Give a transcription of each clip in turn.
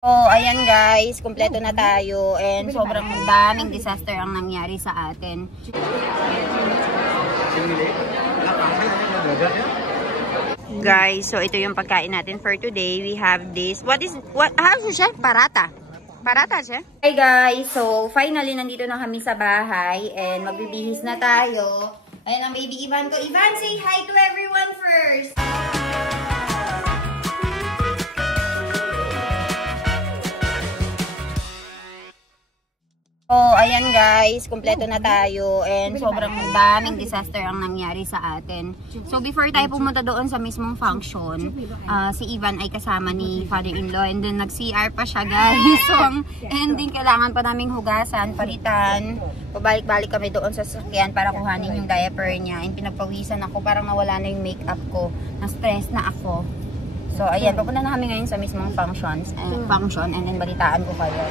Oh, ayan guys, kumpleto na tayo and sobrang daming disaster ang nangyari sa atin. Guys, so ito yung pagkain natin for today. We have this. How's siya? Parata. Parata siya? Hi guys, so finally nandito na kami sa bahay and magbibihis na tayo. Ayan ang baby Ivan ko. Ivan, say hi to everyone first. Oh, ayan guys, kumpleto na tayo and sobrang daming disaster ang nangyari sa atin. So before tayo pumunta doon sa mismong function, si Ivan ay kasama ni father-in-law and then nag-CR pa siya guys. So ang ending, kailangan pa naming hugasan, palitan. Pabalik-balik kami doon sa sasakyan para kuhanin yung diaper niya. And pinagpawisan ako, parang nawala na yung makeup ko. Na-stress na ako. So ayan, papunta na kami ngayon sa mismong function and then balitaan ko kayo.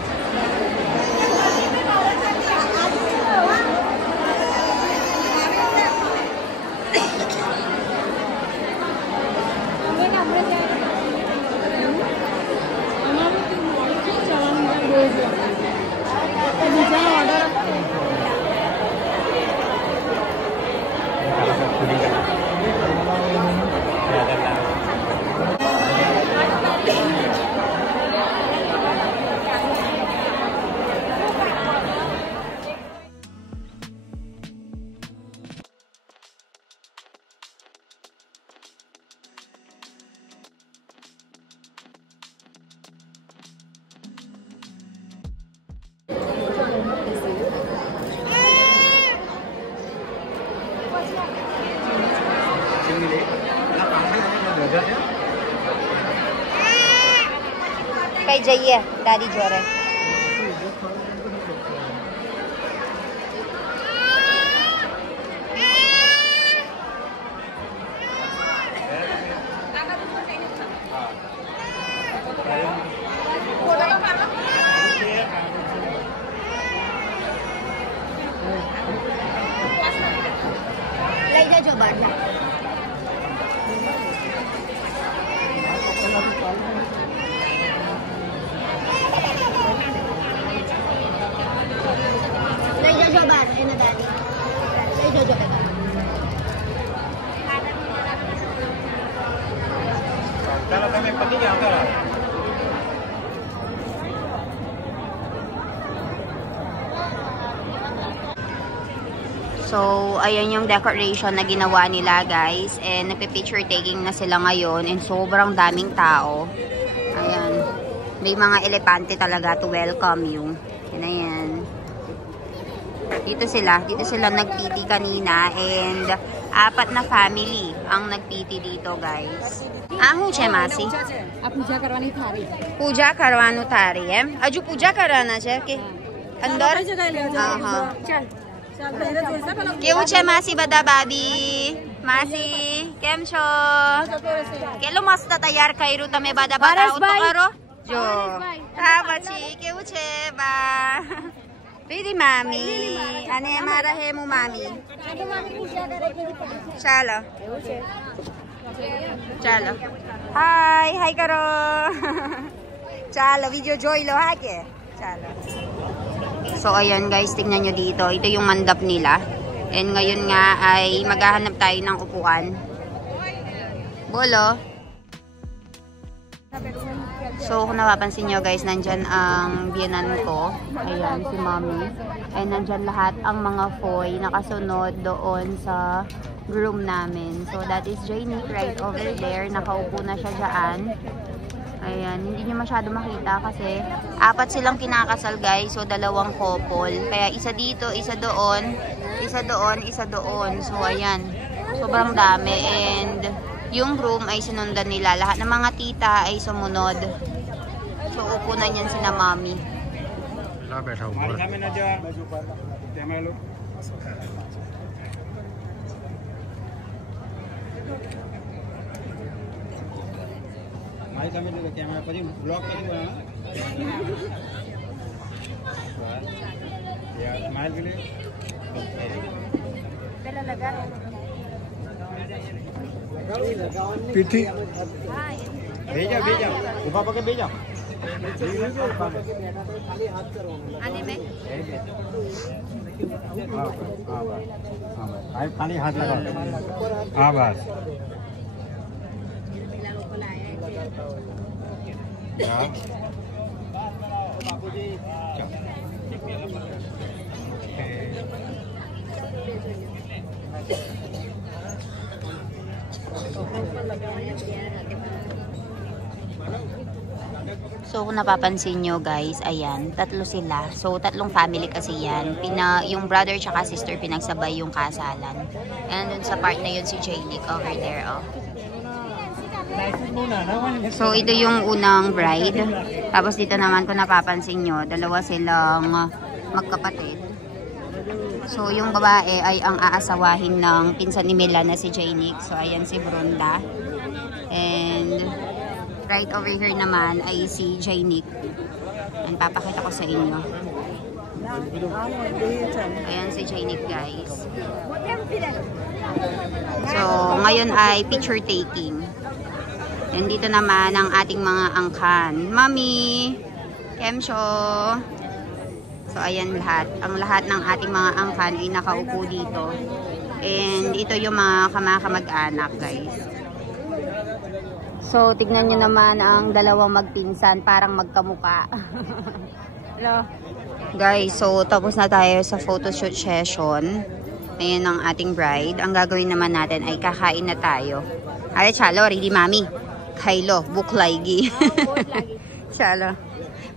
कहीं जाइए दादी जोर है ले जा जो बढ़ जा So, ayan yung decoration na ginawa nila guys. And nagpe-picture taking na sila ngayon. And sobrang daming tao. Ayan. May mga elepante talaga to welcome you. Ayan. Dito sila nagpiti kanina. And 4 na family ang nagpiti dito guys. Ahu che masi? पूजा करवानी थारी पूजा करवानो थारी है अजू पूजा कराना है कि अंदर हाँ केवु छे मासी बदा बाबी मासी केम छो केलो मस्त तैयार कर्यु तमे बदा बताओ तो करो जो हाँ પછી કેવું છે બા પીરી મામી અને અમારા હેમુ મામી ચાલો ચાલો હાય કરો ચાલો video જોઈ લો હા કે ચાલો. So, ayan guys, tingnan nyo dito. Ito yung mandap nila. And ngayon nga ay maghahanap tayo ng upuan. Bolo. So, kung napapansin nyo guys, nandyan ang biyanan ko. Ayan, si mommy. And nandyan lahat ang mga foy nakasunod doon sa groom namin. So, that is Janie right over there. Nakaupo na siya dyan. Ayan, hindi niyo masyado makita kasi 4 silang kinakasal guys. So, 2 couple. Kaya isa dito, isa doon, isa doon, isa doon. So, ayan. Sobrang dami. And yung room ay sinundan nila. Lahat ng mga tita ay sumunod. So, upo na niyan sina mami. भाई कमेंट करके कैमरा पर ब्लॉग कर दो यार स्माइल के लिए पहले लगा पीठी भेजा ऊपर पकड़ भेजा Anime? खाली हाथ लगाओ हाँ बस So kung napapansin nyo guys, ayan, tatlo sila. So tatlong family kasi yan. Yung brother tsaka sister pinagsabay yung kasalan. And dun sa part na yun si Janick over there, oh. So ito yung unang bride. Tapos dito naman kung napapansin nyo, dalawa silang magkapatid. So yung babae ay ang aasawahin ng pinsan ni Milan na si Janick. So ayan si Brunda. And right over here naman ay si Janick. And papakita ko sa inyo. Ayan si Janick guys. So ngayon ay picture taking. And dito naman ang ating mga angkan. Mami! Kemsho! So ayan lahat. Ang lahat ng ating mga angkan ay nakaupo dito. And ito yung mga kamag-anak guys. So, tignan nyo naman ang dalawang magpinsan, parang magkamuka. Hello. Guys, so tapos na tayo sa photoshoot session. Ayan ang ating bride. Ang gagawin naman natin ay kakain na tayo. Ay, chalo, ready mami. Kailo, buklaigi. Chalo.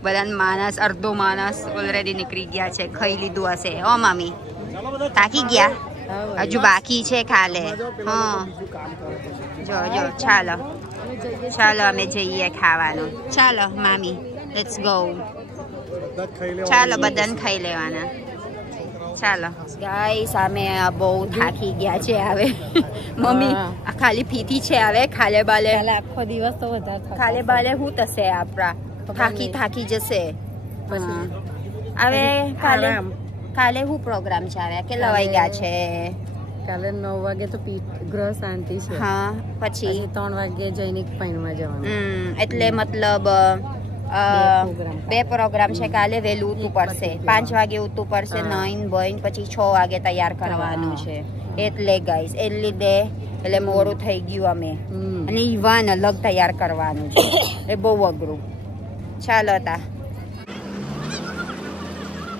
Balan manas, ardo manas, already ni krigya che, kaili dua se. Oh, mami. Taki gya. Ajubaki che kale. Oh. Jo, chalo. Chalo, मैं चाहिए खावानो. Chalo, mami, let's go. Chalo, बदन खाई लेवाना. Chalo. Guys, हमें बहुत थाकी गया छे आवे. मम्मी, खाली पीती छे आवे, खाले बाले. આખો દિવસ તો વધારે થતો. खाले बाले हूँ तसे आपरा. થાકી જશે. હવે કાલે હું પ્રોગ્રામ છે આવે કેટલા વાગ્યા છે કાલે 9 વાગે તો ગ્રહ શાંતિ છે હા પછી 3 વાગે જૈનિક પાણીમાં જવાનું એટલે મતલબ બે પ્રોગ્રામ છે કાલે વહેલું ઉઠવું પડશે 5 વાગે ઉઠવું પડશે 9 બોઈન પછી 6 વાગે તૈયાર કરવાનું છે એટલે ગાઈસ એટલે મોડું થઈ ગયું અમે અને ઈવાન અલગ તૈયાર કરવાનું છે એ બહુ અઘરું ચાલો તા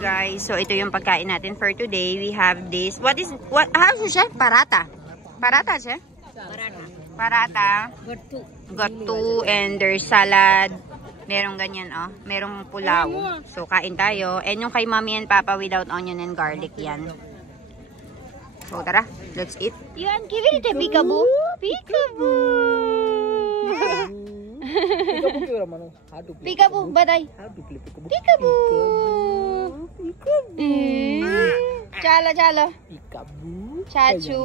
guys, so ito yung pagkain natin for today. We have this. How siya? Parata. Parata siya? Parata. Gattu. And there's salad. Merong ganyan, oh. Merong pulaw. So, kain tayo. And yung kay mommy and papa without onion and garlic yan. So, tara. Let's eat. Yan, give it a peekaboo. Peekaboo. Peekaboo, baday. Peekaboo. Chalo. Chachu.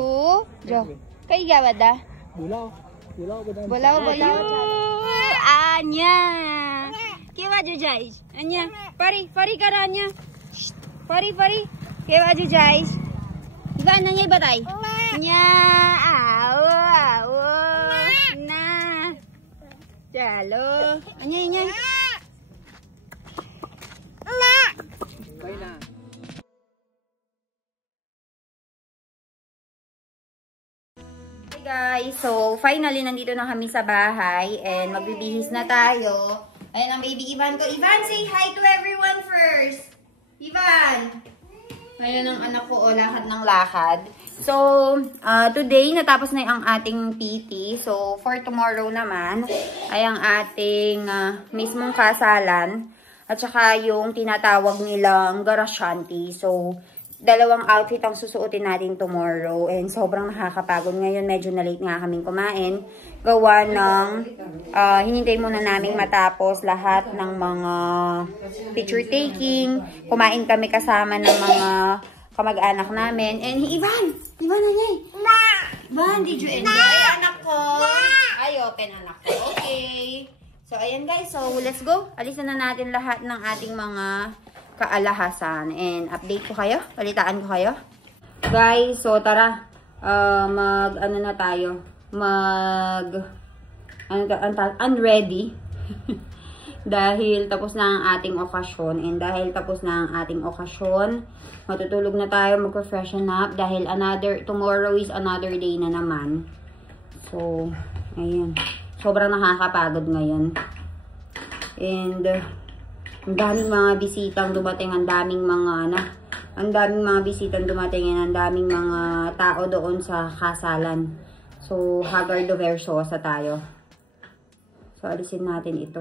Jo. Kay gawada? Bulaw. Anya. Kewa jo jais? Anya. Pari kara Anya. Pari. Kewa jo jais? Iba nanya baday. Nya. Awo. Na. Chalo. Anya. Hey guys, so finally nandito na kami sa bahay and magbibihis na tayo. Ayan ang baby Ivan ko. Ivan, say hi to everyone first. Ivan! Ayan ang anak ko, lakad ng lakad. So, today natapos na ang ating PT. So, for tomorrow naman ay ang ating mismong kasalan at saka yung tinatawag nilang garashanti. So, dalawang outfit ang susuotin natin tomorrow and sobrang nakakapagod. Ngayon medyo na late nga kaming kumain. Gawa ng hinintay muna naming matapos lahat ng mga picture taking. Kumain kami kasama ng mga kamag-anak namin. And Ivan na niya. Ivan, did you enjoy anak ko? Ay, open anak ko. Okay. So, ayan guys. So, let's go. Alisan na natin lahat ng ating mga kaalahasan and update ko kayo, balitaan ko kayo. Guys, so tara, unready. Dahil tapos na ang ating okasyon. And dahil tapos na ang ating okasyon, matutulog na tayo, mag-freshen up. Dahil tomorrow is another day na naman. So, ayun. Sobrang nakakapagod ngayon. And, ang daming mga bisitang dumating, ang daming mga bisitang dumating, and ang daming mga tao doon sa kasalan. So, Haggard of Versosa tayo. So, alisin natin ito.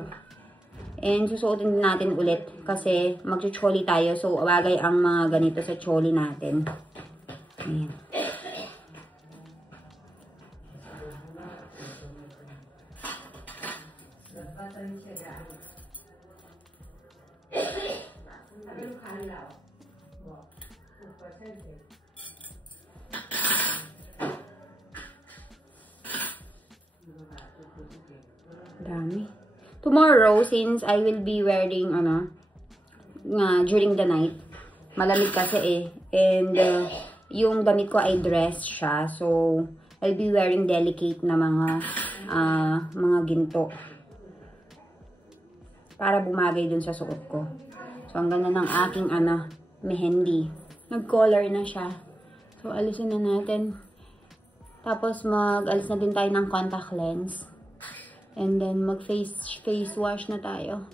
And, susuotin din natin ulit kasi mag-choli tayo. So, bagay ang mga ganito sa choli natin. Ayan. Dami. Tomorrow, since I will be wearing, during the night, malamig kasi eh. And, yung damit ko ay dress siya. So, I'll be wearing delicate na mga ginto. Para bumagay dun sa suot ko. So, ang ganda ng aking, mehendi. Nag-color na siya. So, alisin na natin. Tapos, mag-alis na din tayo ng contact lens. And then, mag-face wash na tayo.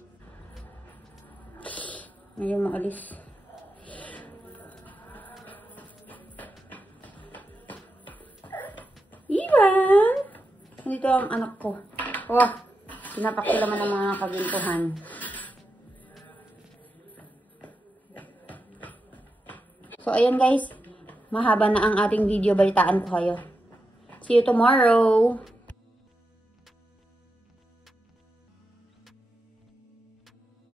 Ngayon, maalis. Ivan! Nandito ang anak ko. Oh, pinapakilaman ng mga kagintuhan. So, ayan guys. Mahaba na ang ating video. Balitaan ko kayo. See you tomorrow!